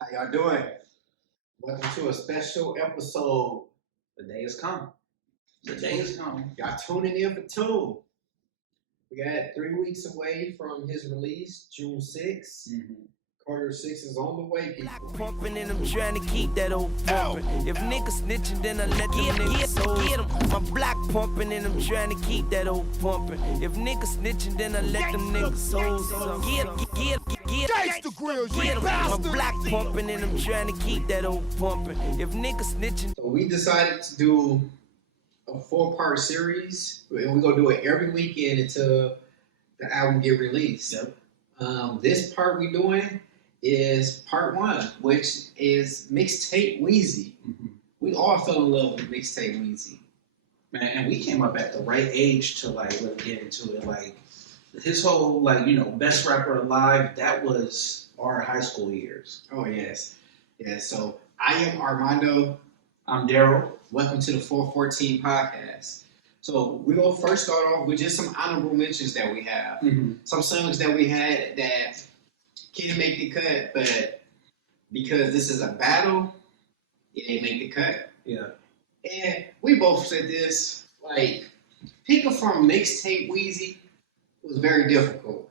How y'all doing? Welcome to a special episode. The day has come. The day has come. Y'all tuning in for Tune. We got 3 weeks away from his release, June 6th. Carter 6 is on the way, people. Pumping and I'm trying to keep that old pumping. If niggas snitching, then I let them niggas get them. My block pumping and I'm trying to keep that old pumping. If niggas snitching, then I let them niggas hold. Get them. My block pumping and I'm trying to keep that old pumping. If niggas snitching. So we decided to do a 4-part series, and we're gonna do it every weekend until the album get released. Yep. This part we doing is part 1, which is Mixtape Weezy. We all fell in love with Mixtape Weezy. Man, and we came up at the right age to like really get into it. Like his whole best rapper alive, that was our high school years. Oh yes. Yeah, so I am Armando. I'm Daryl. Welcome to the 414 podcast. So we're gonna first start off with just some honorable mentions that we have. Some songs that we had that can't make the cut, but because this is a battle, it didn't make the cut. Yeah. And we both said this, like, picking from Mixtape Weezy was very difficult.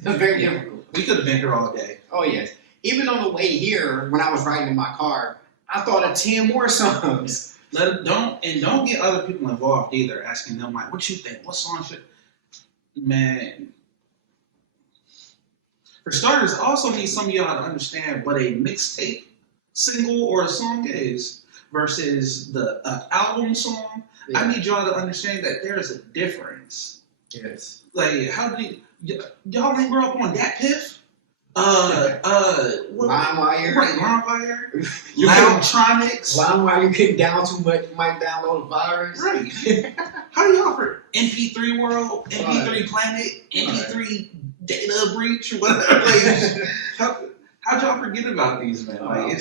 Very difficult. We could have been here all day. Oh yes. Even on the way here, when I was riding in my car, I thought of 10 more songs. Don't get other people involved either, asking them like, what you think? What song should man? For starters, I also need some of y'all to understand what a mixtape, single, or a song is versus the album song. Yeah. I need y'all to understand that there is a difference. Yes. Like, how do y'all ain't grow up on that Piff? LimeWire. Right, LimeWire. Loudtronics. LimeWire, you couldn't down too much, you might download a virus. Right. How do y'all for MP3 World, MP3 Planet, MP3 Data Breach, or whatever? Like, how'd y'all forget about these, man? Like,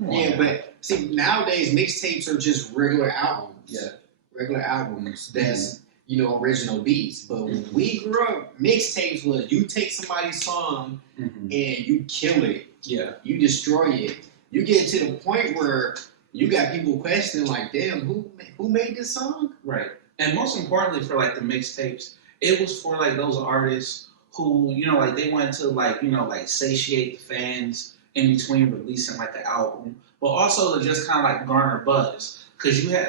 man. But see, nowadays mixtapes are just regular albums. Yeah. Regular albums that's original beats. But when we grew up, mixtapes was you take somebody's song and you kill it. Yeah. You destroy it. You get to the point where you got people questioning, like, damn, who made this song? Right. And most importantly for like the mixtapes, it was for like those artists who, like they wanted to satiate the fans in between releasing like the album, but also to just kind of like garner buzz. Cause you had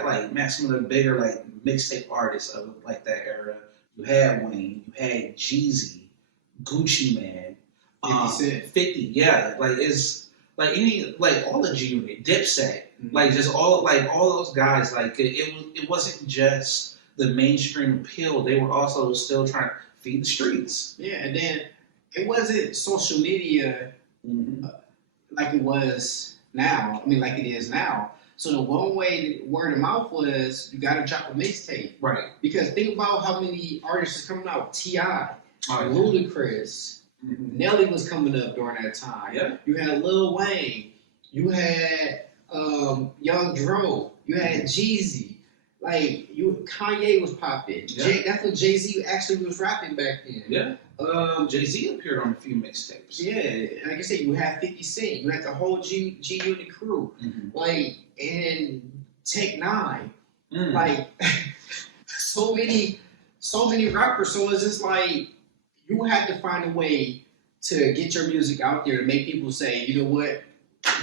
some of the bigger like mixtape artists of like that era. You had Wayne, you had Jeezy, Gucci Man, 50, yeah. Like it's like all the G Unit, Dipset, like just all those guys. Like it wasn't just the mainstream appeal. They were also still trying to feed the streets. Yeah, and then it wasn't social media like it was now. I mean, like it is now. So the one way word of mouth was you gotta drop a mixtape. Right. Because think about how many artists are coming out. T.I., Ludacris, Nelly was coming up during that time. Yeah. You had Lil Wayne. You had Young Dro. You had Jeezy. Like Kanye was popping. Yeah. That's when Jay-Z actually was rapping back then. Yeah. Jay-Z appeared on a few mixtapes. Yeah, like I said, you had 50 Cent, you had the whole G Unit crew, and Tech Nine, like so many rappers. So it's just like you had to find a way to get your music out there to make people say, you know what,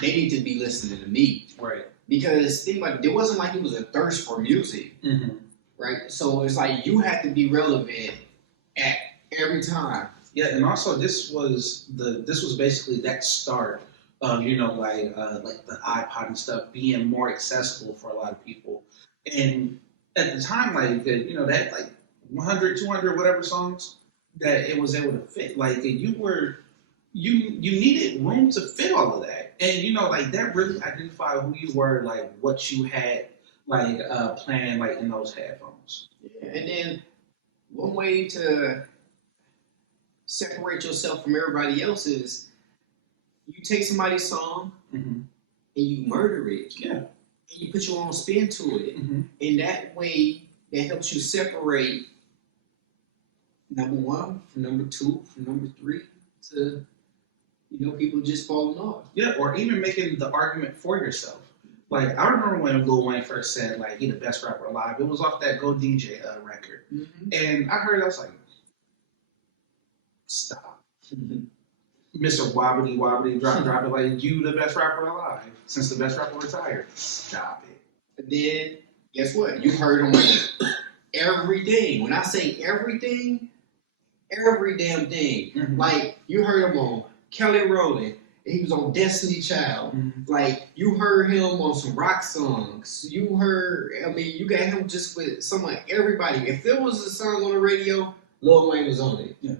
they need to be listening to me, right? Because think about it, it wasn't like it was a thirst for music, right? So it's like you had to be relevant at every time. Yeah, and also this was basically that start of like the iPod and stuff being more accessible for a lot of people. And at the time, that like 100, 200, whatever songs that it was able to fit. Like you needed room to fit all of that, and that really identified who you were, like what you had playing in those headphones. Yeah, and then one way to separate yourself from everybody else is you take somebody's song and you murder it. Yeah. And you put your own spin to it. And that way, that helps you separate number one from number two from number three to You know, people just falling off. Yeah, or even making the argument for yourself. Like, I remember when Lil Wayne first said, like, he the best rapper alive. It was off that Go DJ record. Mm-hmm. And I heard, I was like, stop. Mm-hmm. Mr. Wobbly Wobbly, drop it. Like, you the best rapper alive since the best rapper retired. Stop it. And then, guess what? You heard him on everything. When I say everything, every damn thing. Mm-hmm. Like, you heard him on Kelly Rowland. He was on Destiny Child. Mm-hmm. Like, you heard him on some rock songs. You got him just with everybody. If there was a song on the radio, Lil Wayne was on it. Yeah.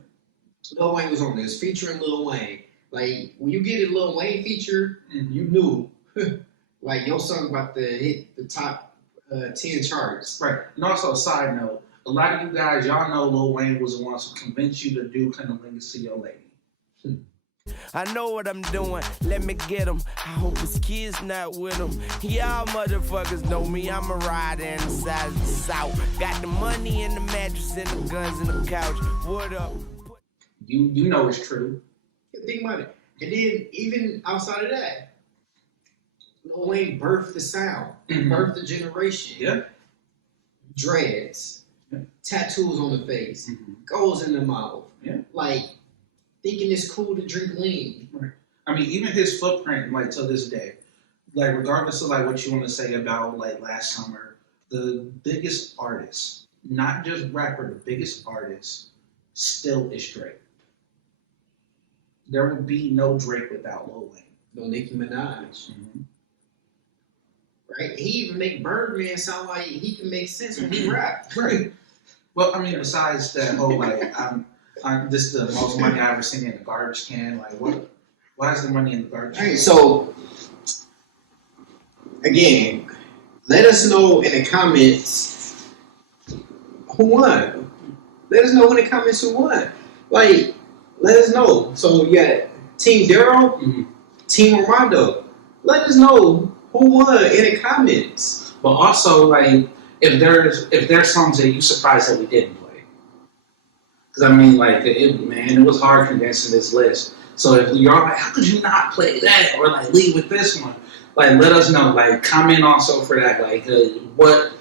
Lil Wayne was on this, featuring Lil Wayne. Like, when you get a Lil Wayne feature, mm-hmm. you knew, like, your song about to hit the top 10 charts. Right. And also, a side note, a lot of you guys, y'all know Lil Wayne was the one who convinced you to do Cunnilingus to Your Lady. I know what I'm doing, let me get him. I hope his kids not with him. Y'all motherfuckers know me, I'm a rider in the side of the South. Got the money and the mattress and the guns and the couch. What up? You know it's true. Think about it. And then even outside of that, Lil Wayne birthed the sound, mm-hmm. birthed the generation. Yeah. Dreads, yeah. Tattoos on the face, mm-hmm. goals in the mouth. Yeah. Like, thinking it's cool to drink lean. Right. I mean, even his footprint, like, to this day, like, regardless of, like, what you want to say about, like, last summer, the biggest artist, not just rapper, the biggest artist still is Drake. There would be no Drake without Lil Wayne. No Nicki Minaj. Mm-hmm. Right? He even make Birdman sound like he can make sense when he rap. Right. Well, I mean, besides that whole, like, this is the most money I've ever seen in a garbage can. Like, what? Why is the money in the garbage can? All right, so, again, let us know in the comments who won. Let us know in the comments who won. Like, let us know. So, yeah, Team Daryl, mm-hmm. Team Armando. Let us know who won in the comments. But also, like, if there's songs that you surprised that we didn't play. Because, I mean, like, it was hard condensing this list. So if you're all like, how could you not play that? Or, like, leave with this one. Like, let us know. Like, comment also for that. Like, what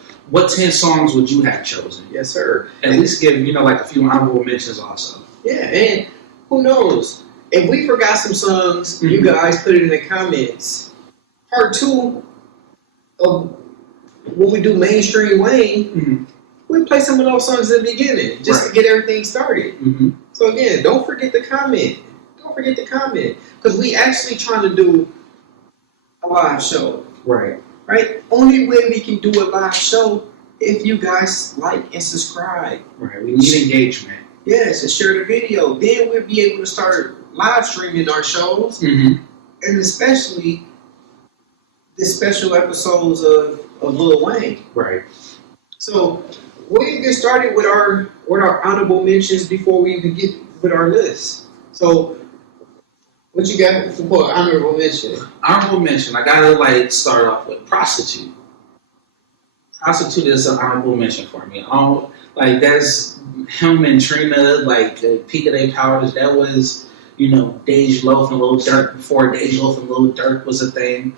10 songs would you have chosen? Yes, sir. At least give, like, a few honorable mentions also. Yeah, and who knows? If we forgot some songs, mm-hmm. you guys put it in the comments. Part 2 of when we do mainstream Wayne, mm-hmm. we play some of those songs at the beginning just right. to get everything started. Mm-hmm. So again, don't forget to comment. Don't forget to comment. Because we actually trying to do a live show. Right. Right? Only way we can do a live show if you guys like and subscribe. Right. We need engagement. Yes, and share the video. Then we'll be able to start live streaming our shows. Mm-hmm. And especially the special episodes of Lil Wayne. Right. So we'll get started with our honorable mentions before we even get with our list. So what you got for honorable mention? Honorable mention, I gotta start off with prostitute. Prostitute is an honorable mention for me. That's him and Trina, peak of their powers. That was, Dej Loaf and Lil Durk before Dej Loaf and Lil Durk was a thing.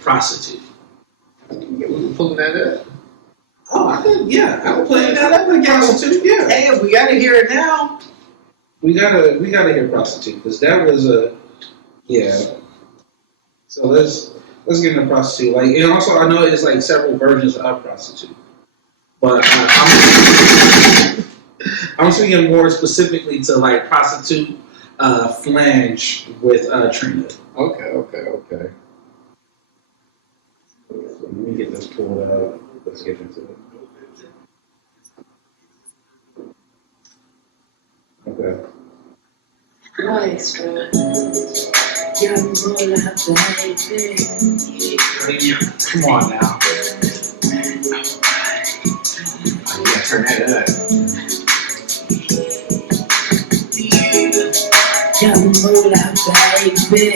Prostitute. Yeah, we can pull that up. Oh, I would play that up with prostitute. Yeah. Hey, we gotta hear it now. We gotta hear prostitute because that was So let's get into prostitute. And also I know it's several versions of prostitute, but I'm speaking more specifically to prostitute flange with Trina. Okay. Let me get this pulled up. Let's get into it. Okay. Come on now. You gotta turn that up. Young roll out, baby.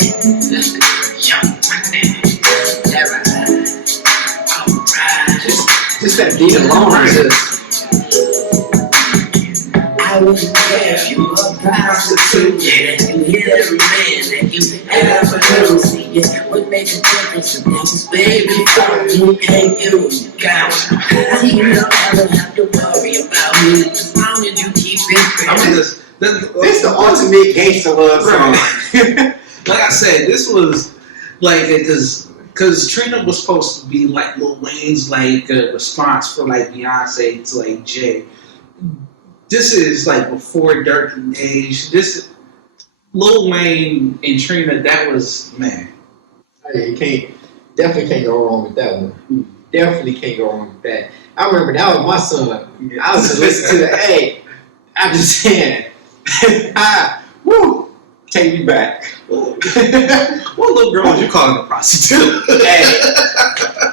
Just that beat alone. I wouldn't care if you were a prostitute. Yeah, you hit every man that crazy. Yeah, what made the difference to niggas, baby? Fuck you and you, got it. You know I don't have to worry about me as long as you keep it. I mean, this the ultimate gangster love song. Like I said, this was like because Trina was supposed to be like Lil Wayne's like response for like Beyonce to like Jay. This is like before Dirk and Age. This Lil Wayne and Trina, that was man. Hey, definitely can't go wrong with that one. Definitely can't go wrong with that. I remember that was my son. I was just listening to the hey. I'm just saying, woo, take me back. What little girl was you calling a prostitute? Hey,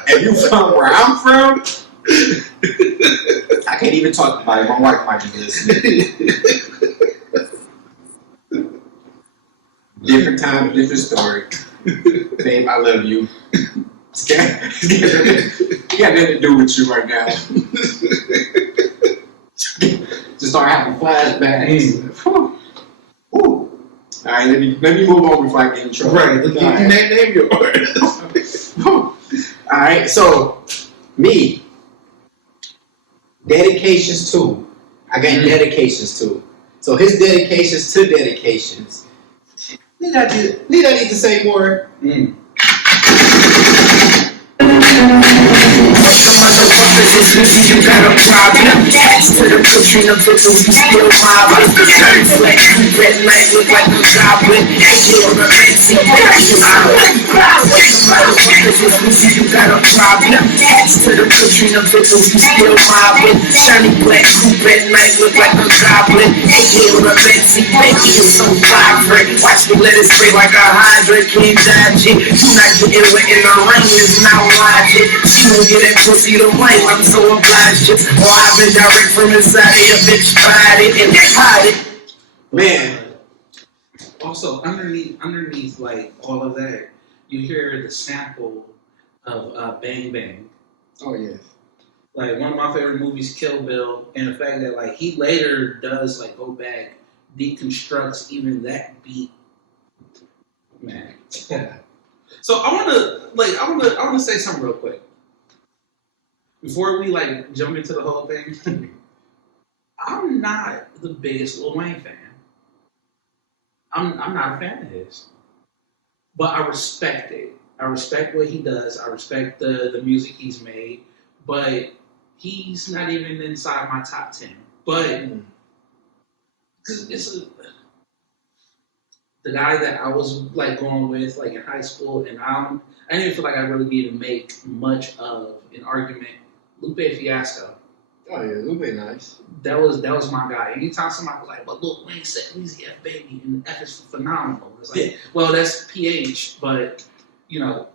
if you from where I'm from, I can't even talk about it. My wife might be listening. Different time, different story. Babe, I love you. It got nothing to do with you right now. Just start having flashbacks. Woo. All right, let me move on before I get in trouble. Right, name yours. All right, so me, dedications too. I got dedications too. So his dedications to dedications. Need I need to say more? You got a problem. Attached to the Katrina picture, you still mobbing. Turn flex, red light look like a goblin. You on a fancy you got a problem. Attached to the Katrina picture, you still mobbing. Shiny black coupe at night look like a goblin. You on a fancy baby, you so vibrant. Watch me let it spray like a hydrant, can't dodge it. You not getting wet in the rain, it's not logic. You don't get that pussy to rain, I'm so obliged. Or I've been direct from inside of your bitch body and hide it. Man. Also, underneath like all of that, you hear the sample of Bang Bang. Oh yeah. Like one of my favorite movies, Kill Bill, and the fact that like he later does like go back, deconstructs even that beat. Man. So I wanna say something real quick. Before we like jump into the whole thing, I'm not the biggest Lil Wayne fan. I'm not a fan of his. But I respect it. I respect what he does. I respect the music he's made. But he's not even inside my top 10. But because the guy that I was like going with like in high school, and I didn't feel like I really needed to make much of an argument. Lupe Fiasco. Oh yeah, Lupe nice. That was my guy. Anytime somebody was like, "But Lil Wayne said Easy F baby," and the F is phenomenal. It's like, well, that's PH, but you know,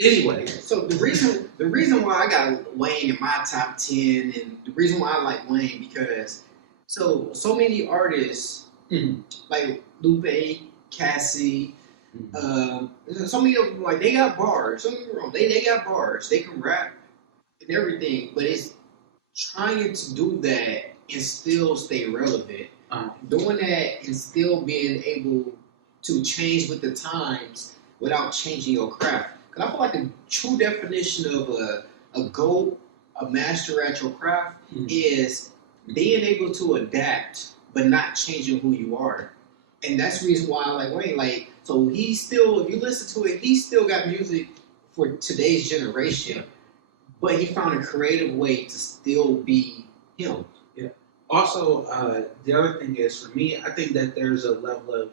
anyway. So the reason why I got Wayne in my top 10, and the reason why I like Wayne because so many artists like Lupe, Cassie. So many of them, like, they got bars. Don't get me wrong, they got bars. They can rap and everything, but it's trying to do that and still stay relevant. Doing that and still being able to change with the times without changing your craft. Because I feel like the true definition of a GOAT, a master at your craft, is being able to adapt but not changing who you are. And that's the reason why I like Wayne. Like, so he still, if you listen to it, he still got music for today's generation, but he found a creative way to still be him. Yeah. Also, the other thing is, for me, I think that there's a level of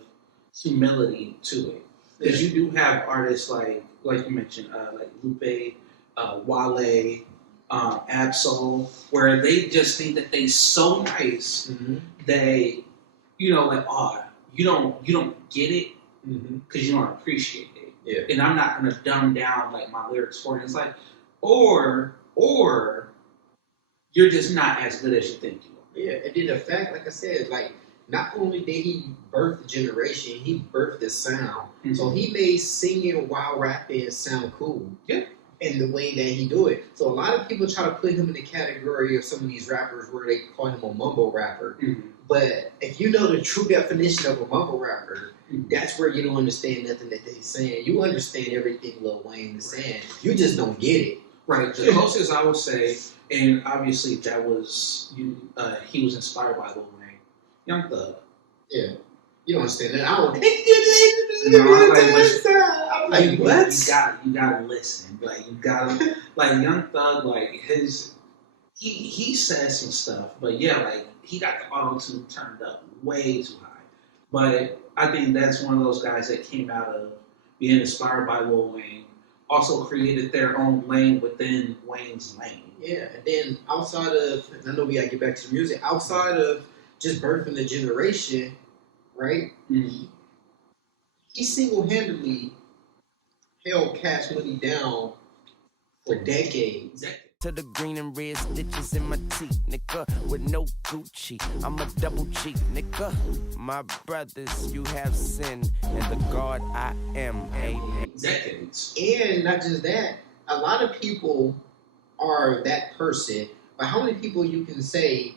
humility to it. Because you do have artists like you mentioned, like Lupe, Wale, Absol, where they just think that they so nice, they, you know, like, oh, you don't get it because you don't appreciate it. Yeah. And I'm not gonna dumb down like my lyrics for it. It's like, or you're just not as good as you think you are. Yeah, and then the fact, like I said, like, not only did he birth the generation, he birthed the sound. So he made singing while rapping sound cool. Yeah. and the way that he do it. So a lot of people try to put him in the category of some of these rappers where they call him a mumble rapper. But if you know the true definition of a mumble rapper, that's where you don't understand nothing that they're saying. You understand everything Lil Wayne is saying. You just don't get it. Right. The closest I would say, and obviously that was he was inspired by Lil Wayne, Young Thug. Yeah. You don't understand that. I don't. I'm like, what? You gotta listen. Like you gotta like Young Thug. Like he says some stuff, but yeah, like he got the auto tune turned up way too high. But I think that's one of those guys that came out of being inspired by Lil Wayne. Also created their own lane within Wayne's lane. Yeah, and then outside of, I know we gotta get back to the music. Outside of just birthing the generation, right? He single-handedly held Cash Money down for decades. To the green and red stitches in my teeth, nigga, with no Gucci. I'm a double cheek, nigga. My brothers, you have sinned, and the God I am. Amen. Decades. And not just that, a lot of people are that person, but how many people you can say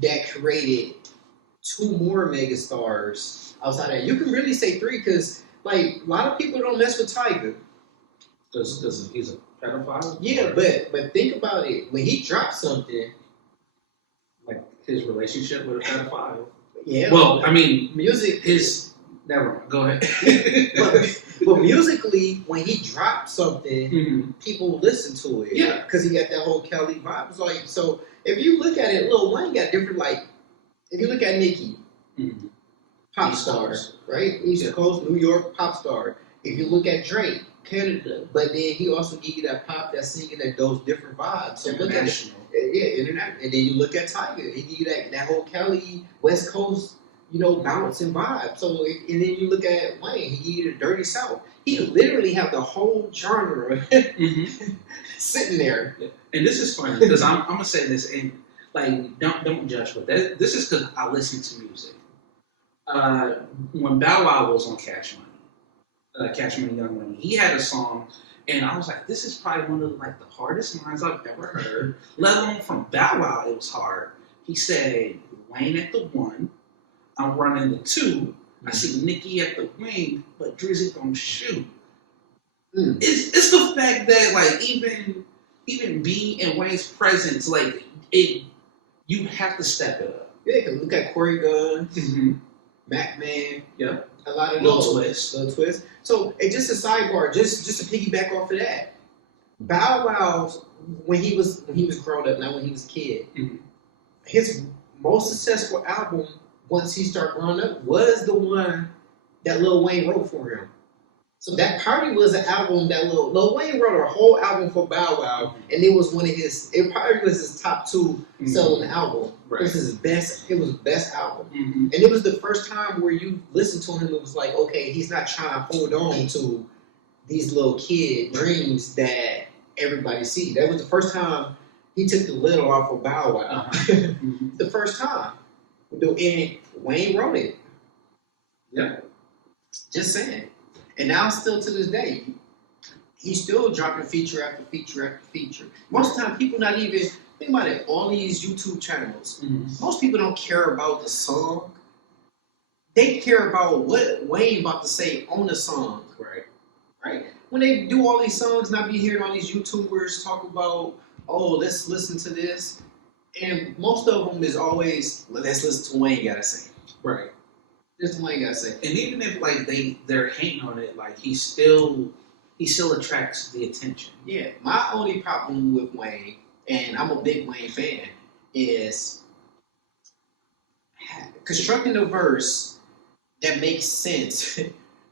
that created 2 more megastars outside that? You can really say 3 because, like, a lot of people don't mess with Tiger. Because he's a pedophile? Yeah, but think about it. When he dropped something, like his relationship with a pedophile. Yeah. Well, I mean, music. Never mind. Go ahead. but musically, when he dropped something, people listen to it. Yeah. Because he got that whole Kelly vibe. It's like, so if you look at it, Lil Wayne got different, like, if you look at Nicki, pop star, right? East Coast, New York, pop star. If you look at Drake, Canada, but then he also give you that pop, that singing, that those different vibes. So look at it, international. And then you look at Tiger, he give you that whole Cali West Coast, bouncing vibe. So and then you look at Wayne, he give you the Dirty South. He literally have the whole genre sitting there. And this is funny because I'm gonna say this, and like don't judge, but this is because I listen to music. When Bow Wow was on Cash Money, Young Money, he had a song, and I was like, this is probably one of the hardest lines I've ever heard. Let alone from Bow Wow, it was hard. He said, Wayne at the 1, I'm running the 2. I see Nicki at the wing, but Drizzy don't shoot. It's the fact that like even being in Wayne's presence, like you have to step it up. Yeah, cause look at Corey Guns, Mac Man, a lot of Little Twist. So it's just a sidebar, just to piggyback off of that. Bow Wow, when he was grown up, not when he was a kid, his most successful album once he started growing up was the one that Lil Wayne wrote for him. So that Party was an album that Lil Wayne wrote a whole album for Bow Wow, and it was it probably was his top 2 selling album. Right. It was his best album. And it was the first time where you listened to him, it was like, okay, he's not trying to hold on to these little kid dreams that everybody see. That was the first time he took the lid off of Bow Wow. The first time. And Wayne wrote it. Yeah. Just saying. And now still to this day, he's still dropping feature after feature after feature. Most of the time, people not even, think about it, all these YouTube channels, most people don't care about the song. They care about what Wayne about to say on the song. Right? When they do all these songs, not be hearing all these YouTubers talk about, oh, let's listen to this. And most of them is always, let's listen to what Wayne gotta say. Right. That's what Wayne gotta say. And even if like they're hating on it, like he still attracts the attention. Yeah. My only problem with Wayne, and I'm a big Wayne fan, is constructing a verse that makes sense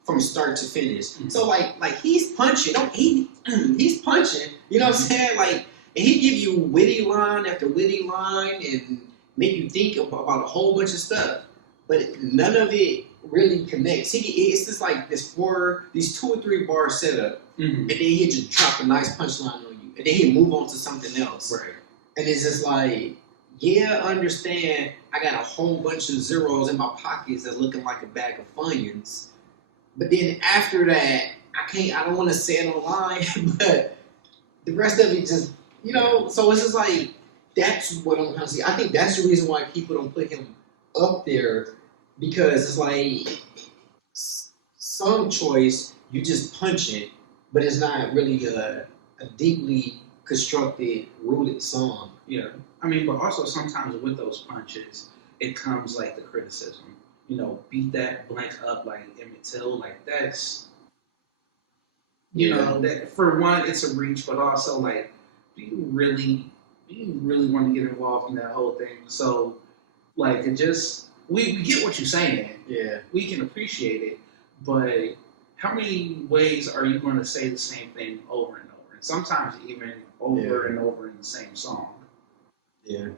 from start to finish. So like he's punching. He's punching. You know what I'm saying? Like, and he give you witty line after witty line and make you think about a whole bunch of stuff. But none of it really connects. It's just like these 2 or 3 bar setup, and then he just drop a nice punchline on you, and then he move on to something else. Right. And it's just like, yeah, I understand. I got a whole bunch of zeros in my pockets that's looking like a bag of Funyuns. But then after that, I don't want to say it online, but the rest of it just, you know, so it's just like, that's what I'm trying to see. I think that's the reason why people don't put him up there, because it's like, song choice, you just punch it, but it's not really a deeply constructed, rooted song. Yeah. I mean, but also sometimes with those punches, it comes like the criticism. You know, beat that blank up like Emmett Till, like that's, you know, that for one, it's a reach, but also like, do you really want to get involved in that whole thing? So, like, it just, we get what you're saying. Yeah. We can appreciate it, but how many ways are you going to say the same thing over and over? And sometimes even over and over in the same song. Yeah.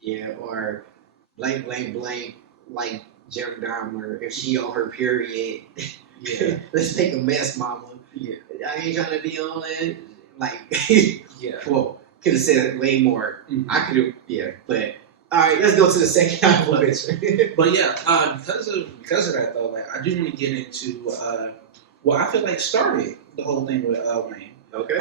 Yeah, or blank, blank, blank, like Jerry Dahmer, if she on her period, Yeah. let's take a mess, mama. Yeah. I ain't trying to be on it. Like, Yeah. well, could have said way more. Mm-hmm. I could have, but all right, let's go to the second album picture. But yeah, because of that though, like I do want to get into what I feel like started the whole thing with Wayne. Okay.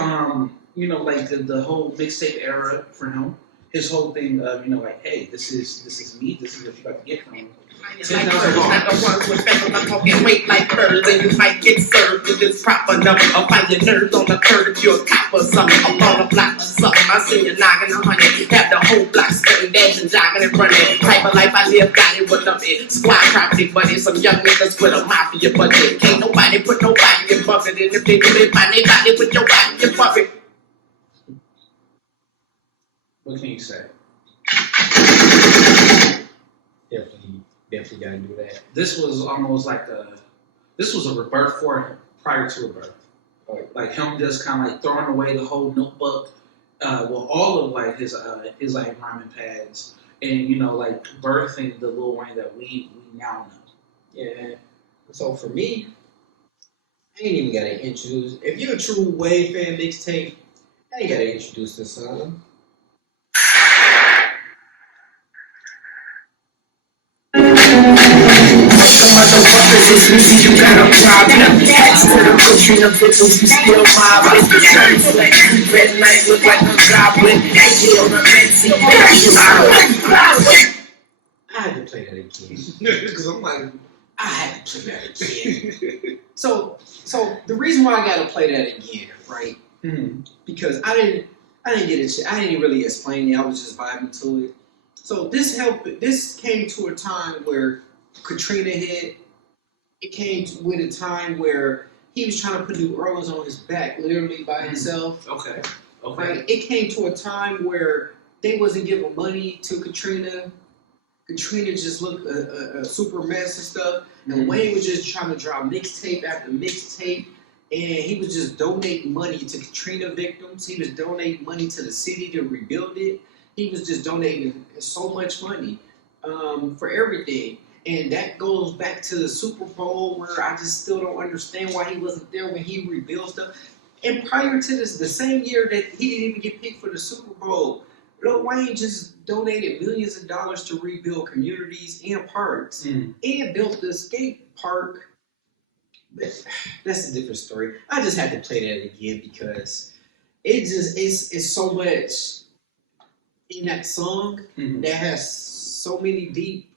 You know, like the whole mixtape era for him. His whole thing of, you know, like, hey, this is me. This is what you got to get from me. Like birds, not the ones with feathers. I'm talking weight like birds, and you might get served with this proper number. I'll find your nerves on the curb if you're a cop or something. I'm on a block or something. I see you knocking 100. Have the whole block spinning, dashing, jogging, and running. Type of life I live, got it with nothing. Squad property, buddy. Some young niggas with a mafia budget. Can't nobody put nobody above it. And if they do, they find they got it with your body above it. What can you say? Definitely gotta do that. This was almost like this was a rebirth for him prior to rebirth. Like him just kind of like throwing away the whole notebook, all of like his like rhyming pads, and you know like birthing the Lil Wayne that we now know. Yeah. So for me, I ain't even gotta introduce. If you're a true Wave fan mixtape, I ain't gotta introduce this song. You got a problem. Instead of pushing the victims, you still mob. It's the turns like red light look like a goblin. I get on a fancy I had to play that again. Because I'm like, I had to play that again. So the reason why I gotta play that again, right? mm-hmm. Because I didn't get it. I didn't really explain it. I was just vibing to it. So this came to a time where Katrina hit. It came with a time where he was trying to put New Orleans on his back, literally by himself. Okay. Right? It came to a time where they wasn't giving money to Katrina. Katrina just looked a super mess and stuff. And Wayne was just trying to drop mixtape after mixtape. And he was just donating money to Katrina victims. He was donating money to the city to rebuild it. He was just donating so much money for everything. And that goes back to the Super Bowl, where I just still don't understand why he wasn't there when he rebuilt stuff. And prior to this, the same year that he didn't even get picked for the Super Bowl, Lil Wayne just donated millions of dollars to rebuild communities and parks, and built the skate park. But that's a different story. I just had to play that again because it's so much in that song that has so many deep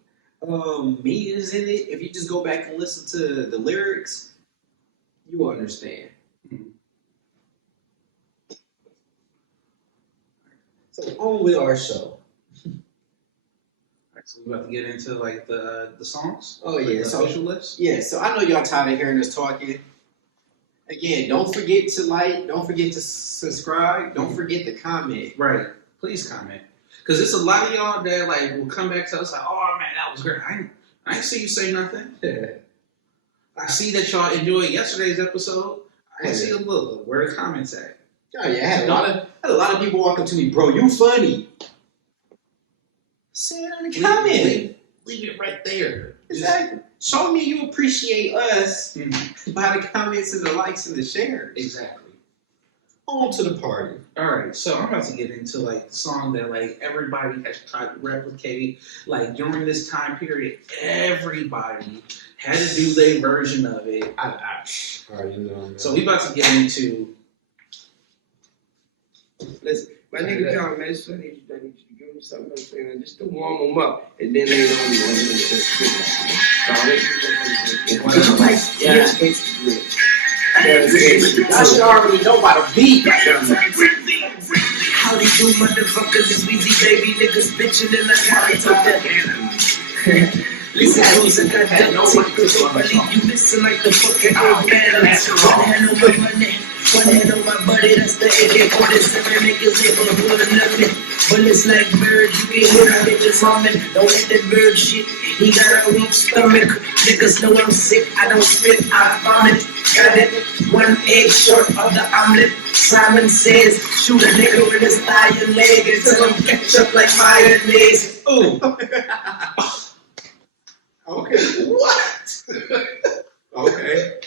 meanings in it. If you just go back and listen to the lyrics, you will understand. So on with our show. So we about to get into like the songs. Oh yeah, the so official list. Yeah, so I know y'all tired of hearing us talking. Again, don't forget to like, don't forget to subscribe, don't forget to comment. Right, please comment, because it's a lot of y'all that like will come back to us like, oh man, that was great. I ain't see you say nothing. I see that y'all enjoyed yesterday's episode. I see a little. Where the comments at? Oh yeah, I had a lot of people walk up to me, bro, you funny. Say it in the comment. Leave it right there. Exactly. Show me you appreciate us by the comments and the likes and the shares. Exactly. On to the party. All right, so I'm about to get into like the song that like everybody has tried to replicate. Like during this time period, everybody had to do their version of it. I already know. Man. So we about to get into Listen, my nigga John, man, so I need you to give him something, I'm saying, just to warm him up, and then later on, you want to just spit it. Yeah. I should already know by the beat. How they do, motherfuckers? It's Weezy, baby, niggas bitchin' and I gotta talk that. Listen, I got double tickets, I leave you missing like the fucking old man. One hand on my money, one hand on my body, that's the AK-47, niggas live on hood nothing. Bullets like birds, you can hear how niggas humming. Don't let that bird shit, he got a weak stomach. Niggas know I'm sick, I don't spit, I vomit. Got it, one egg short of the omelet. Simon says, shoot a nigga with his thigh and leg until I'm catch up like fire legs. Ooh. Okay. What? Okay.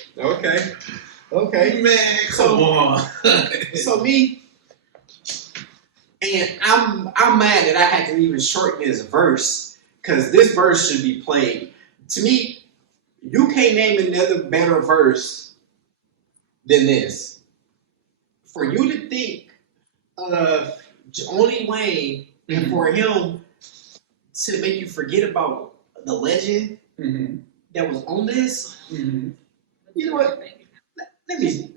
Man, come on. So me, and I'm mad that I had to even shorten this verse, because this verse should be played. To me, you can't name another better verse than this. For you to think of only Wayne and for him to make you forget about the legend that was on this, you know what? Let me.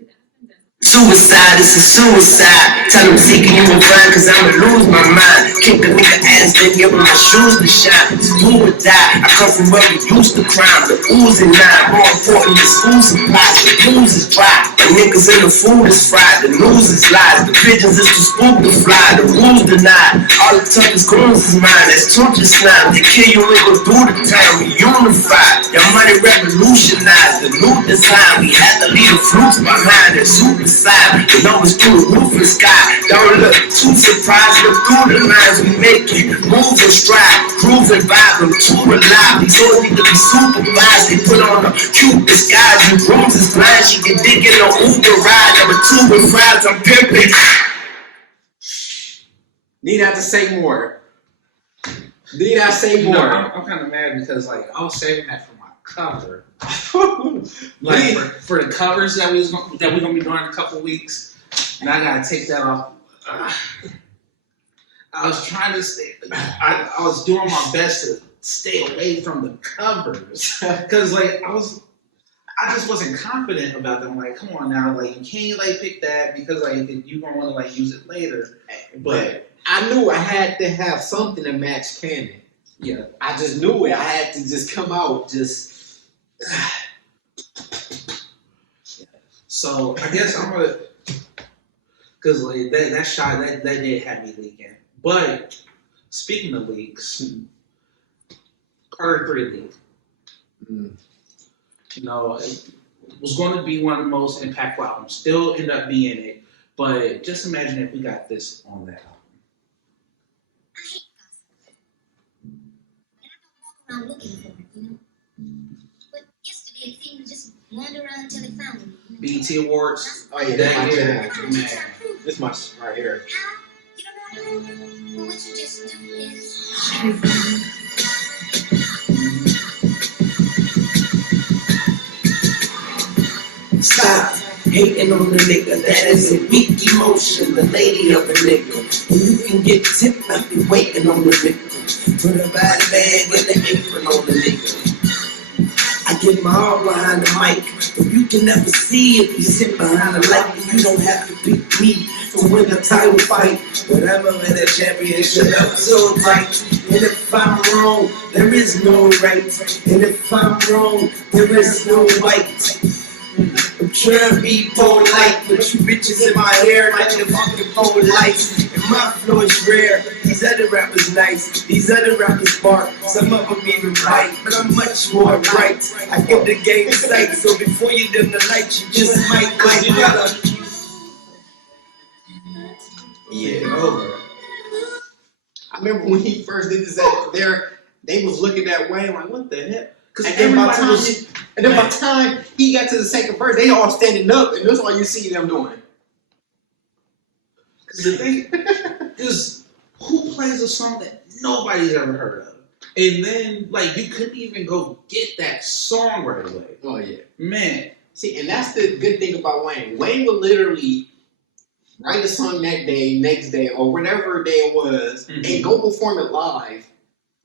Suicide, it's a suicide. Tell them seeking you will find, cause I'ma lose my mind. Kick a nigga ass, then give him my shoes to shine. Do or die, I come from where we used to crime. The ooze and nine, more important than school supplies. The blues is dry, the niggas in the food is fried. The news is lies, the pigeons is too spook to fly. The rules denied, all the toughest goons is mine. That's torture slime, they kill you and go through the time. We unified, your money revolutionized. The new design, we had to leave the fruits behind. That super side, the numbers through the roof and sky. Don't look too surprised, look through the lines we making. Move and stride, groove and vibe, I'm too alive. These hoes need to be supervised. They put on a cute disguise, you rooms is blind. She can dig in an Uber ride. Number 2 with fries, I'm pimping. Need I to say more? Need I say You know, more? I'm kind of mad because like I was saving that for my cover. Like for the covers that we're gonna be doing in a couple weeks, and I gotta take that off. I was trying to stay. I was doing my best to stay away from the covers because like I just wasn't confident about them. Like, come on now, like you can't like pick that because like you gonna want to like use it later. But I knew I had to have something to match Cannon. yeah, I just knew it. I had to just come out just. so I guess I'm gonna, cause like that shot that did have me leaking. But speaking of leaks, Carter 3 leak. You know, it was going to be one of the most impactful albums. Still ended up being it. But just imagine if we got this on that album. I hate gossip. And I don't walk around looking for it, you know? But yesterday it seemed to just wander around until it found me. You know? BET Awards. Oh yeah, That that's my year, jam. man. This is my right here. How? You don't know how to do it? Well, what you just do is... Stop hating on the nigga, that is a weak emotion, the lady of the nigga. And you can get tipped like you're waiting on the victim. Put a body bag and the apron on the nigga. I get my all behind the mic, but you can never see if you sit behind the light. And you don't have to pick me to win a title fight, but I'm a win a championship up so tight. And if I'm wrong, there is no right. And if I'm wrong, there is no right. I'm trying to be polite, but you bitches in my hair like the fucking pole lights. And my flow is rare. These other rappers nice, these other rappers smart. Some of them even right, but I'm much more right. I give the game sight, so before you dim the light, you just might like it. Yeah, over. I remember when he first did this out there, they was looking that way like, what the heck? And then by the time he got to the second verse, they all standing up, and that's all you see them doing. Because the thing is, who plays a song that nobody's ever heard of? And then, like, you couldn't even go get that song right away. Oh, yeah. Man. See, and that's the good thing about Wayne. Wayne will literally write a song that day, next day, or whatever day it was, and go perform it live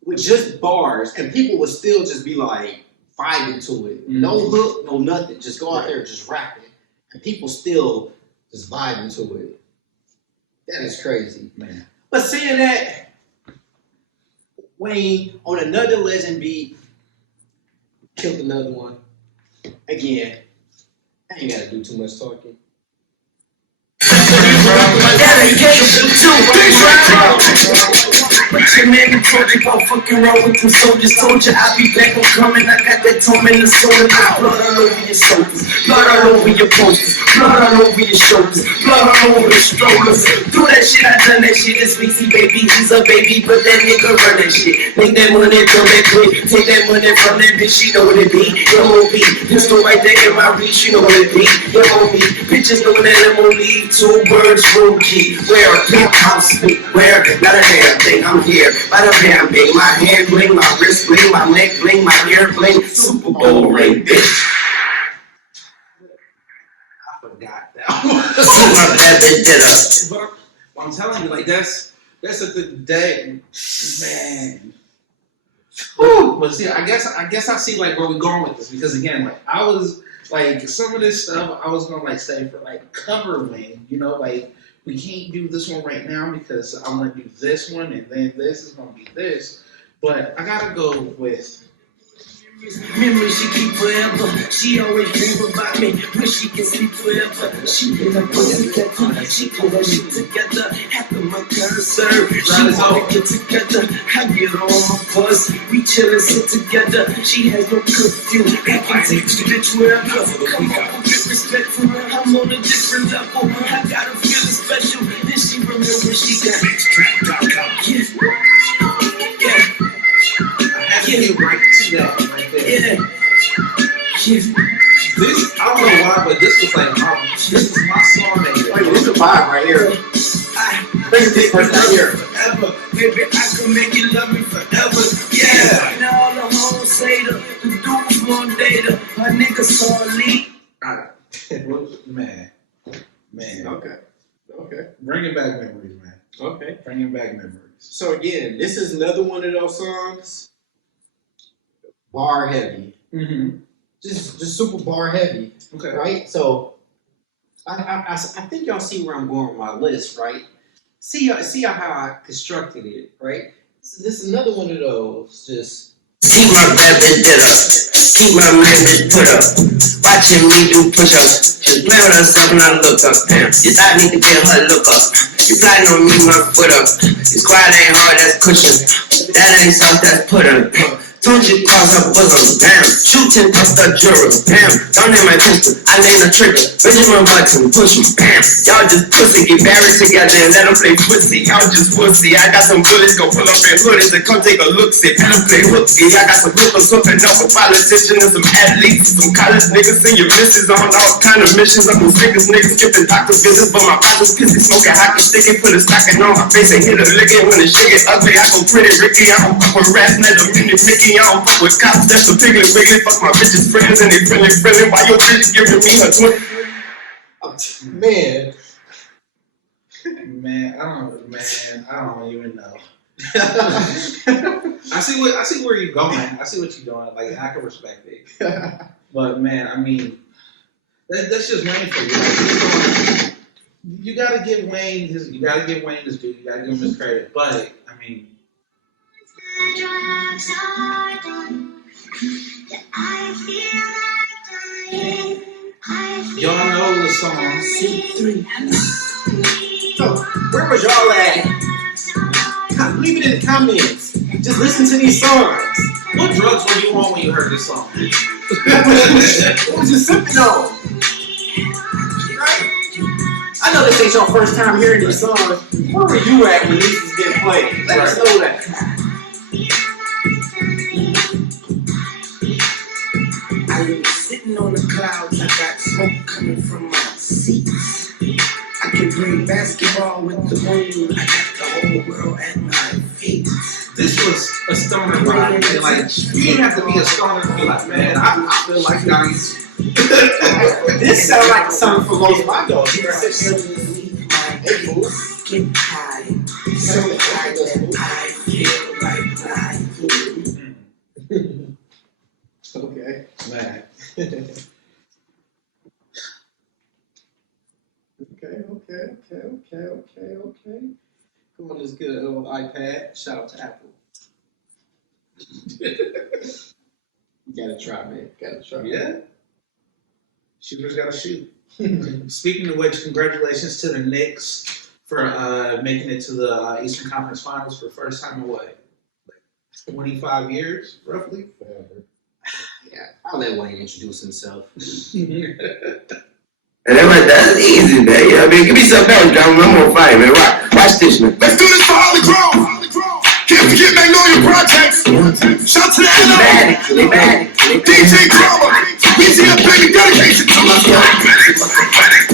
with just bars, and people would still just be like vibing to it. No hook, no nothing. Just go out there just rapping, and people still just vibing to it. That is crazy, man. But saying that, Wayne on another legend beat killed another one. Again, I ain't gotta do too much talking. Dedication to Put your man in project, I'm fucking wrong with them soldiers. Told you I'll be back, I'm coming. I got that tome in the soda. Blood all over your shoulders, blood all over your posters, blood all over your shoulders, blood all over the strollers. Do that shit, I done that shit. This week, baby, he's a baby, but that nigga run that shit. Make that money, come that quick. Take that money from that bitch, she know what it be. M.O.B. Pistol right there in my reach, you know what it be. M.O.B. Bitches know that M.O. leave 2 words, room key. Where a pimp house, where not a damn thing. I'm here, by the damn thing. My hand bling, my wrist bling, my neck bling, my hair bling. Super Bowl ring, bitch. I forgot that. See my bad bitch did us. But I'm telling you, like that's at the day, man. But see, I guess I see like where we're going with this, because again, like I was like some of this stuff I was gonna like say for like cover win, you know, like we can't do this one right now because I'm gonna do this one and then this is gonna be this. But I gotta go with Memories she keep forever. She always dream about me. Wish she can sleep forever. She put her pussy together. She put her shit together. After my concert, she wanna get together. I get on my bus. We chill and sit together. She has no curfew. I can take the bitch wherever. Come on, with respect for her. I'm on a different level. I gotta feel special. Then she remember she got I have to get right to that right there. yeah. This I don't know why, but this was like this was my song that year. Wait, this is a vibe right here. This verse right here. Forever, baby, I can make you love me forever. Yeah. Now all the hoes say the dudes want data. My nigga saw a leak. Man. Okay. Bringing back memories, man. Okay. Bringing back memories. So again, this is another one of those songs, bar heavy. Just super bar heavy. Okay. Right? So I think y'all see where I'm going with my list, right? See how I constructed it, right? This is another one of those just See my bad bitch did up. Keep my man bitch put up. Watching me do push-ups. She play with herself and I look up. Damn, yes, I need to get her look up. You plotting on me, my foot up. Your squad ain't hard, that's cushion. That ain't soft, that's put up. Told you cross her bosom, damn. Shooting up the juror, damn. Don't name my pistol, I name the trigger. Benjamin Button, push him, bam. Y'all just pussy, get married together and let them play pussy. Y'all just pussy. I got some bullets, go pull up in hoodies and come take a look. See, let them play hooky. I got some hookers hooking up a politician and some athletes, some college niggas and your misses on all kind of missions. I'm the sickest niggas skipping doctor visits, but my father's pissy, smoking hockey sticky, put a stocking on my face and hit a licking when the shit get ugly. I go pretty Ricky, I don't fuck with rats, let them in the Mickey. I don't fuck with cops, that's the piggly wiggly. Fuck my bitches friends and they friendly. Why your bitch giving me her twin? Man, I don't even know. I see where you're going. I see what you're doing. Like, I can respect it. But man, I mean, that's just Wayne for you. Like, you gotta give Wayne his due. You gotta give him his credit. But I mean, y'all know the song. So where was y'all at? Leave it in the comments. Just listen to these songs. What drugs were you on when you heard this song? What was you sipping on? Right? I know this ain't your first time hearing these songs. Where were you at when these was getting played? Let us know that. I was sitting on the clouds, I got smoke coming from my seat. I can play basketball with the moon, I got the whole world at my feet. This was a stoner vibe. And like, you didn't have to be a stoner to be like, man, I feel like guys. This sounds like something for Los Magos. Underneath my Get high, so high that I feel like flying. Okay. Man. Okay. Come on, this good old iPad. Shout out to Apple. Gotta try, man. Yeah. Shooters gotta shoot. Speaking of which, congratulations to the Knicks for making it to the Eastern Conference Finals for the first time in what? 25 years, roughly? Yeah, I'll let Wayne introduce himself. And that's easy, man. You know what I mean? Give me something else, John. I'm on fire, man. Watch this, man. Let's do this for Holly Grove. Can't forget Magnolia Projects. Shout to the LO. DJ Drama. BTF baby dedication to my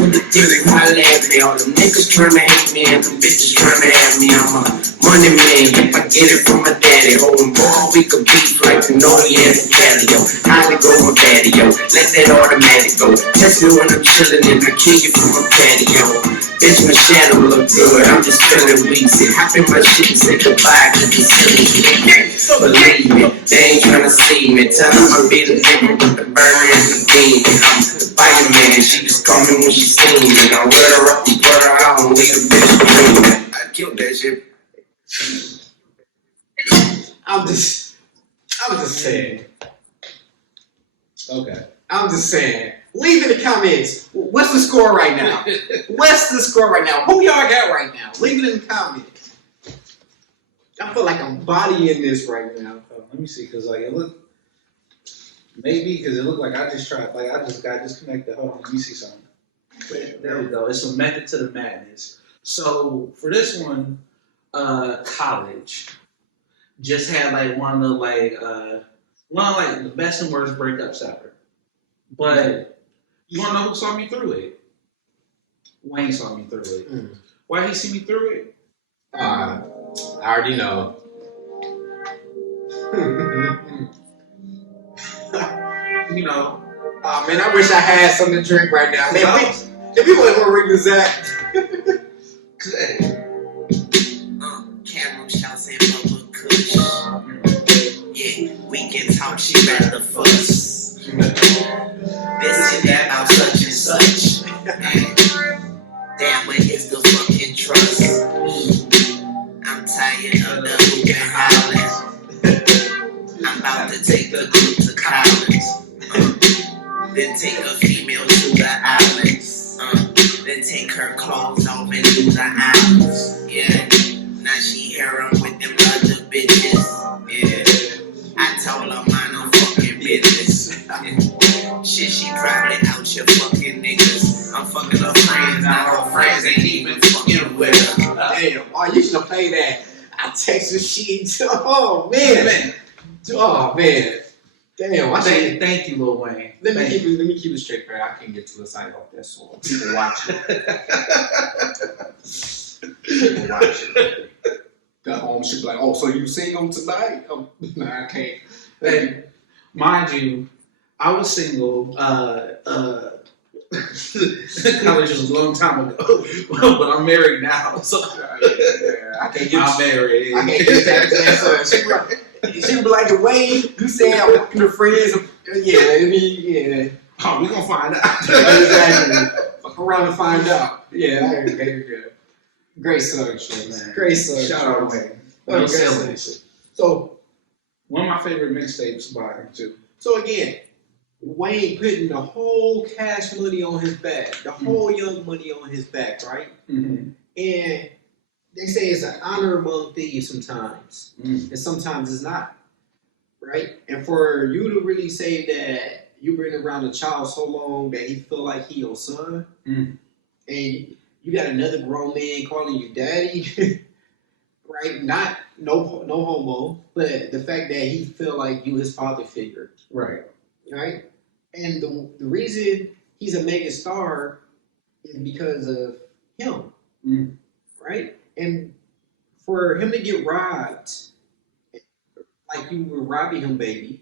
When the dick holla at me, all them niggas tryna hate me and them bitches tryna have me. I'm a money man, if I get it from my daddy. Holding ball, we could beat like Nori and Patio. Holly go my patio, let that automatic go. Test me when I'm chillin' and I kill you from my patio. Bitch, my shadow look good, I'm just feeling weezy. Hop in my shit and say goodbye, cause it's silly. Believe me, they ain't tryna see me. Tell them I be the nigga with the burner and the beam. I'm the fireman, she just call me when she see me. I wear her up and put her on, leave the bitch dreaming. I killed that shit. I'm just saying. Okay. I'm just saying. Leave in the comments. What's the score right now? Who y'all got right now? Leave it in the comments. I feel like I'm bodying this right now. Let me see, because like it looked, maybe because it looked like I just tried, like I just got disconnected. Hold on, let me see something. There we go. It's a method to the madness. So for this one, college just had like one of the best and worst breakups ever. But you wanna know who saw me through it? Wayne saw me through it. Why he see me through it? I already know. You know. Oh man, I wish I had something to drink right now. Man, if you want to ring this at. Camera shots and bubble kush. Yeah, we can talk shit about the fuss. This and that about such and such. Damn, where is the fucking trust? I'm tired of the hoop and hollering. I'm about to take the group to college. Then take a female to the islands. Then take her clothes off and do the hours. Yeah, now she here I'm with them other bitches. Yeah, I told her mind I'm fucking business. Shit, she probably out here fucking niggas. I'm fucking her friends, now her friends ain't even fucking with her. Damn, oh, you should have played that. I text her shit. Oh man. Oh man. Damn, Thank you, Lil Wayne. Let me keep it straight, bro. I can't get to the side off that song. People watching. People watching. The home should be like, oh, so you single tonight? Nah, I can't. Hey, mind you, I was single. College was a long time ago, but I'm married now. So I can't get. I'm married. I can't get that. She would be like, Wayne, you say I'm walking to friends. Yeah. Oh, we gonna find out. Exactly. Fuck around and find out. Yeah, very good. Great selection, man. Great selection. Shout out Wayne. Oh, so, one of my favorite mixtapes by him too. So again, Wayne putting the whole cash money on his back, the whole young money on his back, right? Mm-hmm. And they say it's an honor among thieves sometimes, and sometimes it's not, right? And for you to really say that you've been around a child so long that he feel like he your son, and you got another grown man calling you daddy, right? Not no homo, but the fact that he feel like you his father figure, right? And the reason he's a mega star is because of him, right? And for him to get robbed, like you were robbing him, baby,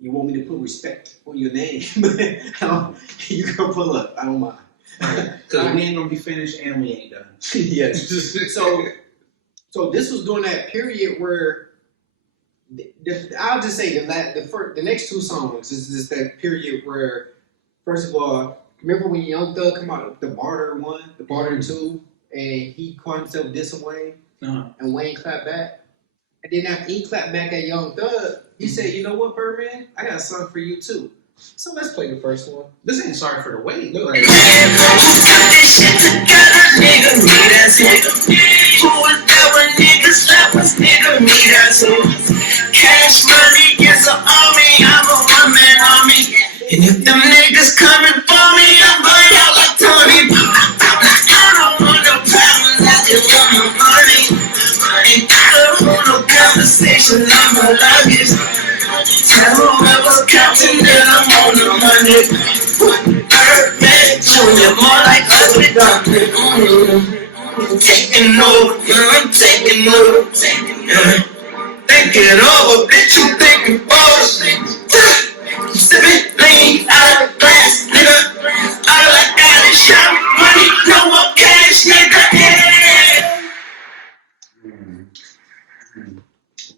you want me to put respect on your name, you can pull up. I don't mind. Because we ain't gonna be finished and we ain't done. Yes. So this was during that period where I'll just say the next two songs is just that period where, first of all, remember when Young Thug come out the Barter 1, the Barter 2, and he called himself dissing Wayne, and Wayne clapped back, and then after he clapped back at Young Thug, he said, "You know what, Birdman? I got a song for you too." So let's play the first one. This ain't Sorry for the Wait. Put this shit together, nigga, me that's it. Who was there when niggas left us, nigga, me that's it. Cash money gets an army, I'm a one-man army. And if them niggas coming for me, I'm going out like Tony. I don't want no problems, I just want my money. And I don't want no conversation on my luggage. Tell whoever's counting that I'm on the money. Birdman Jr., more like ugly duckling. Taking over, I'm taking over. Think it over, bitch, you thinking bullshit. Sipping lean out of the glass, nigga. All I got is shot money, no more cash, nigga.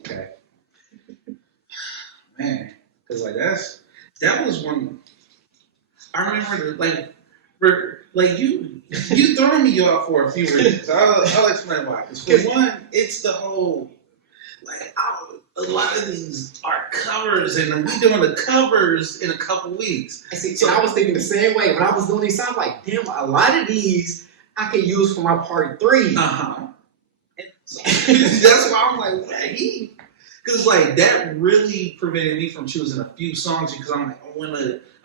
Okay. Man, because like that was one. I remember you throwing me off for a few reasons. I'll explain why. Because for one, it's the whole a lot of these are covers, and we doing the covers in a couple weeks. So I was thinking the same way when I was doing these songs. Like, damn, a lot of these I can use for my part 3. That's why I'm like, because like that really prevented me from choosing a few songs because I'm like,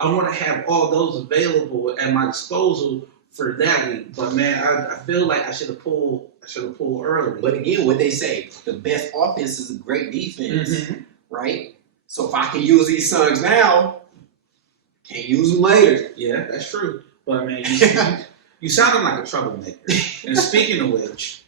I want to have all those available at my disposal for that week. But man, I feel like I should have pulled early. But again, what they say, the best offense is a great defense, right? So if I can use these songs now, can't use them later. Yeah, that's true. But man, you sounded like a troublemaker. And speaking of which.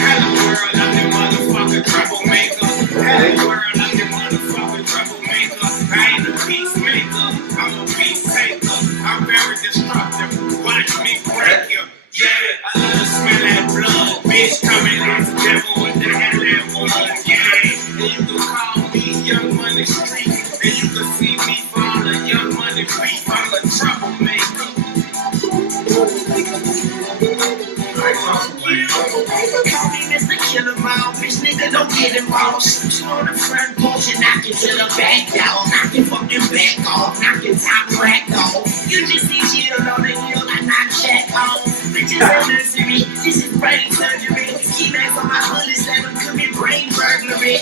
Hello world, I'm the motherfucking troublemaker. Hello world, I'm the motherfucking troublemaker. I ain't a peacemaker, I'm a peace taker. I'm very destructive, watch me break you. Yeah, I love to smell that blood. Bitch coming like the devil with the hell that one. Yeah, and you can call me Young Money Street. And you can see me for all the Young Money Beef. I'm a troublemaker. Call me Mr. Killer Mile, bitch nigga don't get involved. Shoot you on the front porch and knock you to the back down. Knock your fucking back off, knock your top crack off. You just see shit on the hill, I knock Jack off. Bitches in nursery, this is brain surgery. Key back on my hood is let them commit brain burglary.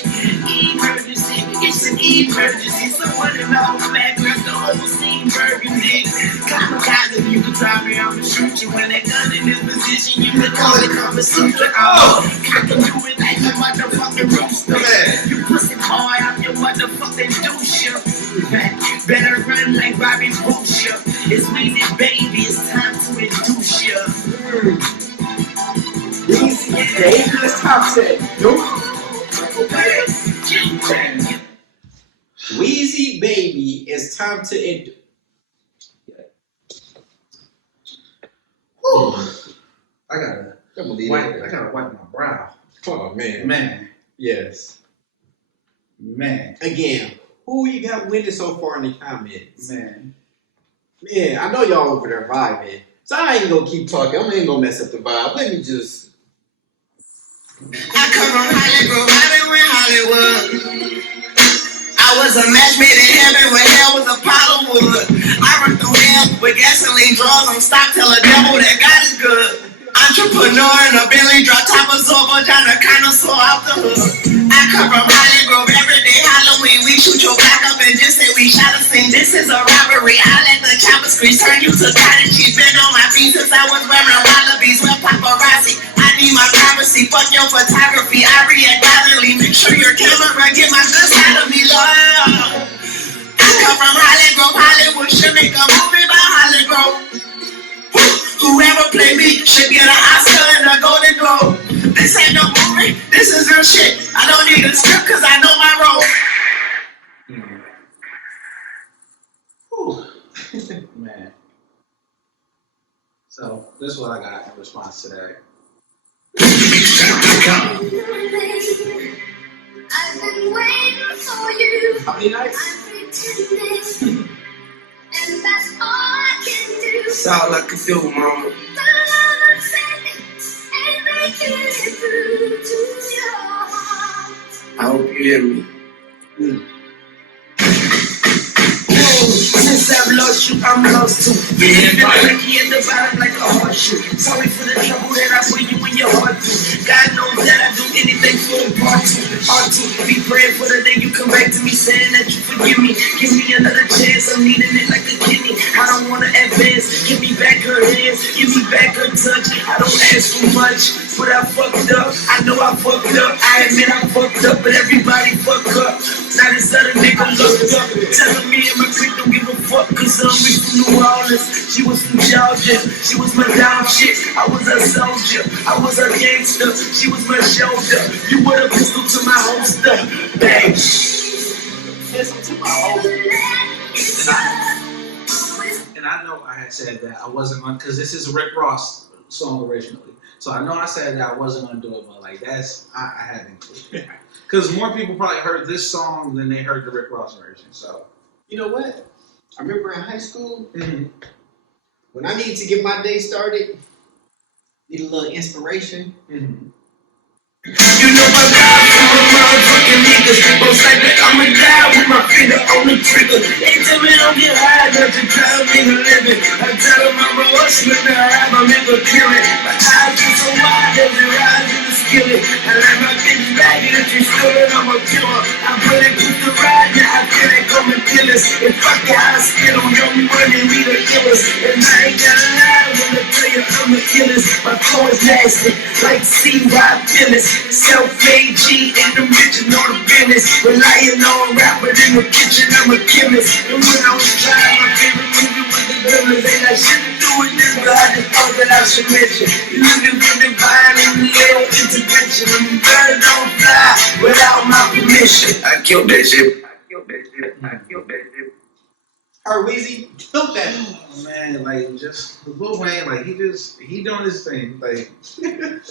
Emergency, it's an emergency. Someone in the whole flag left the whole scene burgundy. Kamikaze, you can try me, I'ma shoot you. When that gun in this position, you can call it Kama Sutra. Oh, I can do it like a motherfucking rooster. You pussy boy, I'm your motherfucking douche. Better run like Bobby Boucher. It's Weezy, baby, it's time to induce you. Weezy, baby, it's top set. Weezy, baby, it's time to end. I gotta wipe my brow. Oh man. Man. Yes. Man. Again, who you got winning so far in the comments? Man. Man, I know y'all over there vibing. So I ain't gonna keep talking. I ain't gonna mess up the vibe. Let me just. I come from Hollywood. I was a match made in heaven when hell was Apollo wood. I run through hell with gasoline draws on stock. Tell a devil that God is good. Entrepreneur in a Bentley, drop top of silver, trying to kind of soar out the hood. I come from Hollywood, every day Halloween. We shoot your back up and just say we shot a scene. This is a robbery. I let the chopper screech turn you to cottage cheese. Been on my feet since I was wearing wallabies with paparazzi. I need my privacy, fuck your photography. I react violently. Make sure your camera get my good side of me, Lord. I come from Hollywood should make a movie about Hollywood. Whoever play me should get an Oscar and a Golden Globe. This ain't no movie, this is real shit. I don't need a script cause I know my role. Man. So this is what I got in response to that. I've been waiting for you. How many nights? I'm pretending, and that's all I can do. That's all I can do, mama. The love I'm sending and making it through to your heart. I hope you hear me. Since I've lost you, I'm lost too. Yeah, tricky in the bottom like a horseshoe. Sorry for the trouble that I put you in your heart to. God knows that I do anything for a part two. Ought to be praying for the day you come back to me saying that you forgive me. Give me another chance, I'm needing it like a kidney. I don't wanna advance. Give me back her hands, give me back her touch. I don't ask for much, but I fucked up. I know I fucked up. I admit I fucked up, but everybody fuck up. Now this other nigga looked up, telling me and my clique don't give a fuck, cause we from New Orleans. She was from Georgia, she was my down shit. I was a soldier, I was a gangster. She was my shoulder. You were a pistol to my holster. Bang. Pistol to my holster. And I know I had said that I wasn't going, because this is a Rick Ross song originally. So I know I said that I wasn't going to do it, but like that's, I had to include it. Because more people probably heard this song than they heard the Rick Ross version. So, You know what? I remember in high school, when I needed to get my day started, need a little inspiration. You know I ride for my motherfucking niggas. Most likely I'ma die with my finger on the trigger. They tell me don't get high, not to drown in the living. I tell them I'm a hustler, now I have a nigga killing. My eyes are so wide as it rides in the skillet. I let my bitch back and if you steal it, I'm a killer. I put it through the ride, now I feel like I'm a killer. And fuck the hospital, young money, we the killers. And I ain't gotta lie when I tell you I'm the killers. My flow is nasty, like C.Y. Phyllis. Self-made G and the rich and all the business. Relying on rapper in the kitchen, I'm a chemist. And when I was trying, my favorite movie was The Villains. And I shouldn't do it this, but I just thought that I should mention. You looking for divine and little intervention. And birds don't fly without my permission. I killed that shit. Her Weezy killed that. Oh, man, like just Lil Wayne, like he doing his thing. Like,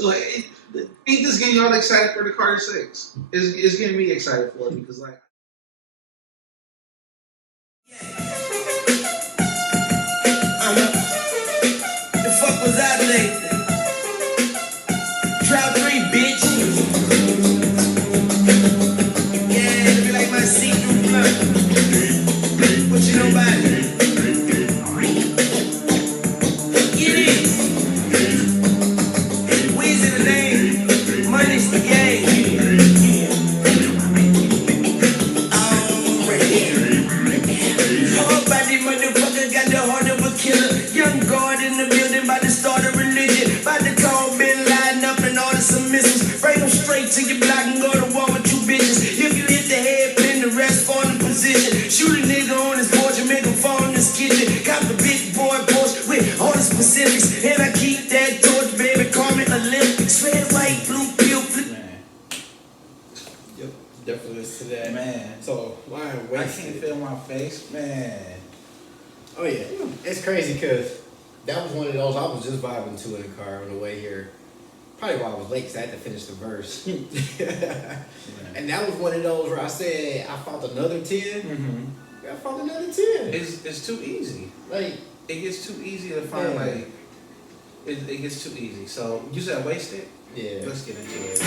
like ain't this getting y'all excited for the Carter 6? It's getting me excited for it because like. The fuck was I lately? Trap 3, bitch. Yeah, it be like my see-through blunt. What you know about it? Get it. Weezy the name. Money's the game. Motherfucker got the heart of a killer. Young guard in the building, about to start a religion. About to call Bin Laden up and order some missiles. Bring them straight to your block and go to war with you bitches. If you hit the head, pin the rest on the position. Shoot a nigga on his porch and make him fall in his kitchen. Cop the big boy Porsche with all the specifics. And I keep that torch, baby, call me Olympics. Red, white, blue, pill, flip. Yep, definitely listen to that. Man. So, why I waste can't it? feel my face, man. Oh yeah, it's crazy because that was one of those I was just vibing to in the car on the way here. Probably why I was late because I had to finish the verse. And that was one of those where I said I found another 10. I found another 10. It's too easy. Like It gets too easy to find. Yeah. Like it gets too easy. So you said wasted. yeah. Let's get into it.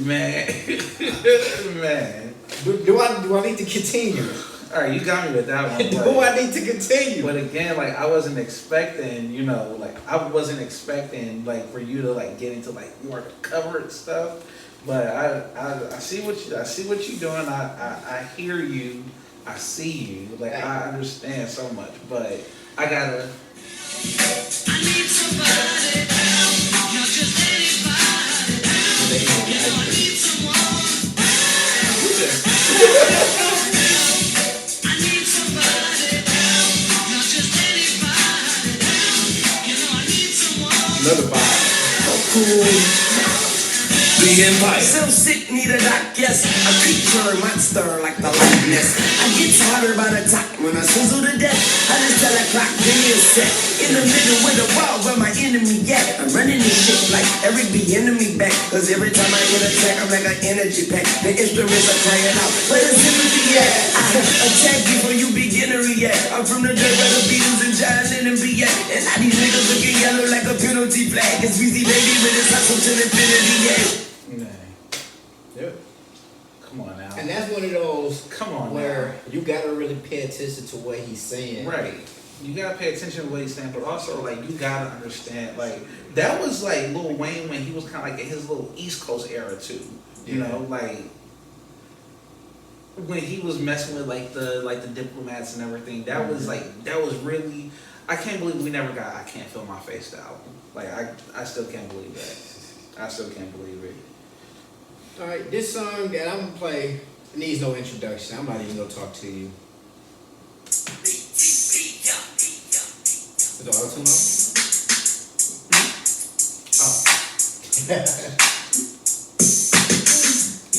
Man. Man. Do I need to continue? All right, you got me with that one. Do I need to continue? But again, like I wasn't expecting, you know, like I wasn't expecting like for you to like get into like more covered stuff. But I see what you're doing. I hear you. I see you. Like I understand so much. But I gotta. I need somebody else, not just anybody else. You know I need someone. I need somebody else, not just anybody else. You know I need someone. Another vibe. Oh, cool. The Empire. Still sick, need a doc, yes. A creature monster like the Loch Ness. I get harder by the top when I sizzle to death. I just tell that clock, give me a set. In the middle with a wall where my enemy at. I'm running this shit like every be enemy back. Cause every time I get attack, I'm like an energy pack. The instruments are crying out, where the sympathy at? I attack before you beginner yet. I'm from the dirt where the Beatles and John Lennon be at. And now these niggas looking yellow like a penalty flag. It's Weezy Baby with his hustle to infinity, yeah. Yep. Come on now. And that's one of those. Come on where now. you gotta really pay attention to what he's saying. Right. You gotta pay attention to what he's saying, but also like you gotta understand like that was like Lil Wayne when he was kind of like in his little East Coast era too. You know, like when he was messing with like the diplomats and everything. That was like that was really. I can't believe we never got I Can't Feel My Face, the album. Like I still can't believe that. I still can't believe it. All right, this song that I'm gonna play needs no introduction. I'm not even gonna talk to you. Is the auto-tune on?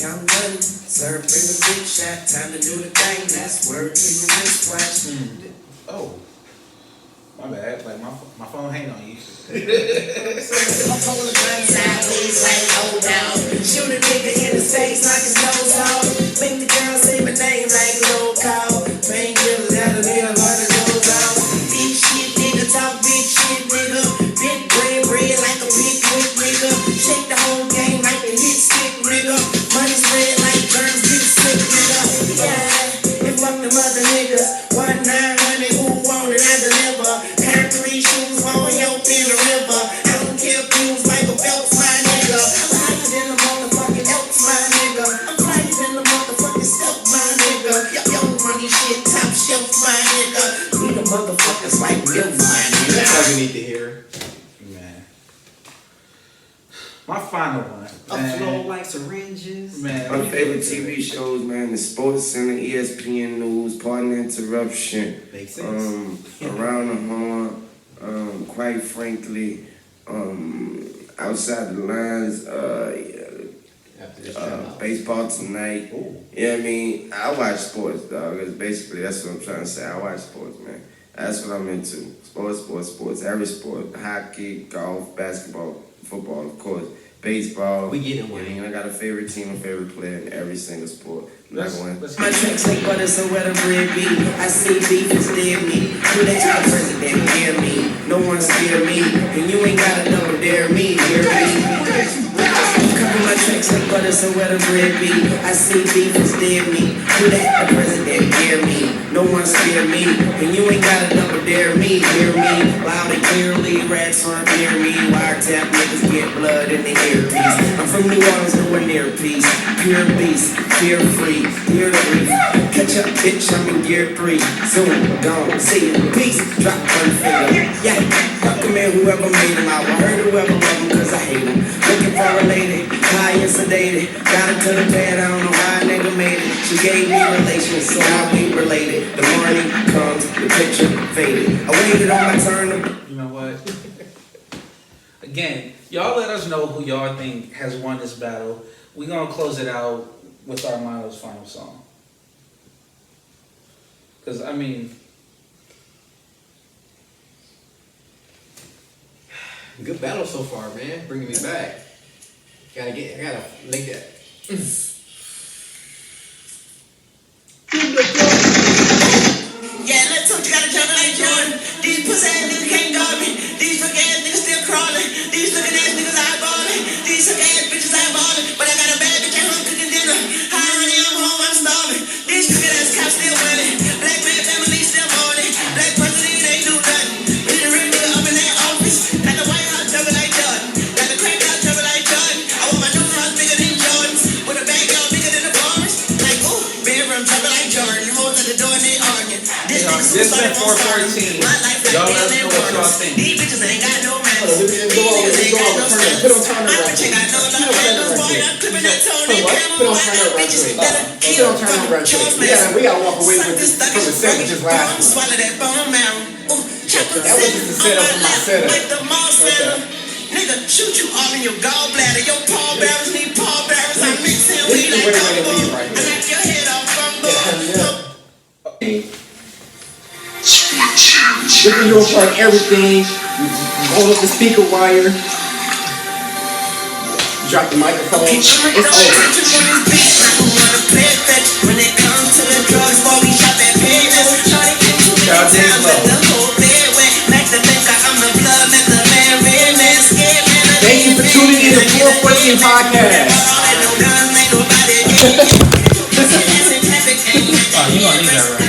Young money, serve bring a big shot, time to do the thing, that's word to your wristwatch. Oh. My bad, like my phone hang on you. I'm pulling the gun sideways like hold down. Shoot a nigga in the face, knock his nose off. Make the girl say my name like roll call. Painkillers out of there, hard as goes out. Big shit nigga, talk big shit nigga. Big bread like a big quick nigga. Shake the whole game like a hit stick nigga. Money spread like germs, get sick nigga. Yeah, and fuck them other niggas. 1-900, who want it, I deliver. Pair 3 shoes, won't help in the river. I don't care if you was Michael Phelps, my nigga. I'm higher than the motherfucking Elks, my nigga. I'm higher than the motherfucking Stealth, my nigga. Yo, money shit, top shelf, my nigga. We the motherfuckers like milk, my nigga. That's all we need to hear. Man. My final one. A flow like syringes. Man. My favorite TV shows, man, the Sports Center, ESPN News, Partner Interruption, Makes sense. Around the Horn, quite frankly, Outside the Lines, After this time. Baseball Tonight. Ooh. Yeah, I mean, I watch sports, dog. That's what I'm trying to say. I watch sports, man. That's what I'm into. Sports. Every sport. Hockey, golf, basketball, football, of course. Baseball. We get it, man. I mean, I got a favorite team, a favorite player in every single sport. Let's My tracks like butter, so where the bread be. I see beef is dead meat. Who that to the president, hear me. No one scare me. And you ain't gotta double dare me, hear me. Cover my tracks like butter, so where the bread be. I see beef is dead meat. Who that the president, hear me. No one scare me. And you ain't gotta double dare me, hear me. Loud and clearly, rats aren't near me. Wiretap niggas get blood in the earpiece. I'm from New Orleans, nowhere near peace. Pure beast, fear free. Hear the grief. Catch up, bitch, I'm in gear 3. Zoom, gone, see you. Peace, drop one finger. Yeah, fuck him and whoever made him. I heard whoever love him cause I hate him. Looking for a lady, high and sedated. Got her to the bed, I don't know how a nigga made it. She gave me relations, so now we related. The morning comes, the picture faded. I waited on my turn to... You know what? Again, y'all let us know who y'all think has won this battle. We're gonna close it out with Armando's final song. Cause I mean, Good battle so far, man. Bringing me back. I gotta link that. Yeah, let's talk, you gotta jump like Jordan. These pussy ass niggas can't guard me. These fuck ass niggas still crawling. These looking ass niggas eyeballing. These suck ass bitches eyeballing. But I got a bad Listen 414. Y'all let us know what y'all think. Hold on, we can go over, turn it. Put on turn it right quick. Put on turn it right quick. Put on turn it right quick. We gotta walk away with this from the set with this last one. That was just the setup for my setup. Okay. Nigga, shoot you all in your gallbladder. Your pallbearers need pallbearers. I mix him with like gumbo. I knock your head off gumbo. This is your part, everything. Hold up the speaker wire. Drop the microphone. It's over. When it comes to the drugs, boy, we shot that payments. Shorty came to me down, let the whole bed wet. Max the think I'm the blood, met the man, red man, scared man. Thank you for tuning in to 414 Podcast. Oh, you gonna need that right